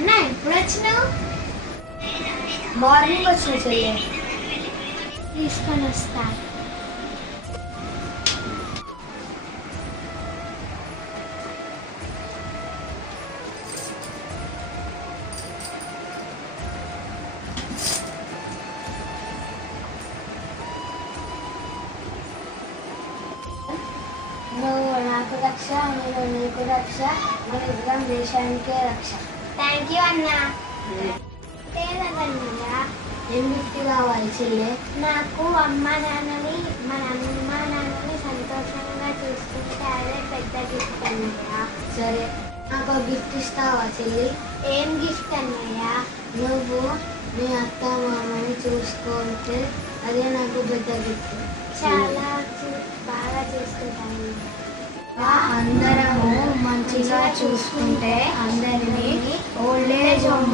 అన్న ఎప్పుడు వచ్చినావు? మార్నింగ్ వచ్చిన చెల్లె. తీసుకొని వస్తా. నువ్వు నాకు రక్ష, నేను నీకు రక్ష, మన ఇద్దరం దేశానికే రక్ష. థ్యాంక్ యూ అన్న. తేదన్నయ్య, ఏం గిఫ్ట్ కావాలి చెల్లె? నాకు మన అమ్మ నాన్నని సంతోషంగా చూసుకుంటే అదే పెద్ద గిఫ్ట్ అన్నయ్య. సరే, నాకు గిఫ్ట్ ఇస్తావా చెల్లి? ఏం గిఫ్ట్ అన్నయ్య? నువ్వు మీ అత్త మామని చూసుకుంటే అదే నాకు పెద్ద గిఫ్ట్. చాలా బాగా చూసుకుంటాను. అందరము మంచిగా చూసుకుంటే అందరినీ ఓల్డ్ ఏజ్ హోమ్